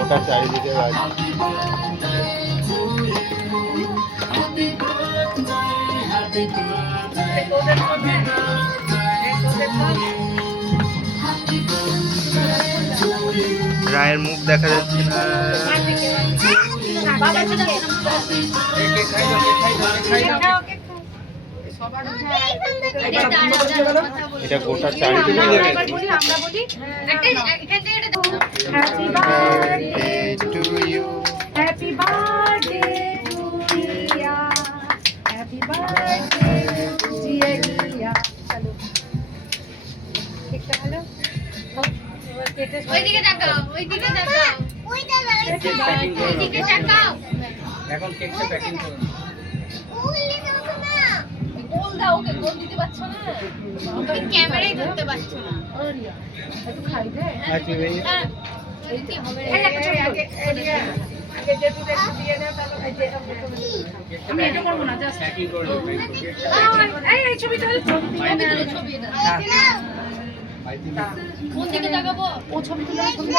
ওটা চারিদিকে গাছ। রায়ের মুখ দেখা যাচ্ছে না। এটা গোটা চারিদিকে Happy birthday to you. Happy birthday to Ria. Happy birthday dear Ria. চলো কেকটা ভালো ওইদিকে তাকাও, ওইদিকে তাকাও, ওইদিকে তাকাও। এখন কেকটা প্যাকিং করুন। গোল দাও, ওকে গোল দিতে পারছো না, তুমি ক্যামেরাই ধরতে পারছো না। একটু খাই দে আচ্ছা ভাই ওইদিকে হবে আমি এটা করবো না জাস্ট প্যাকিং করুন। এই ছবি তোল ছবি এটা। কোন দিকে তাকাবো? ও ছবি তুলে ছবি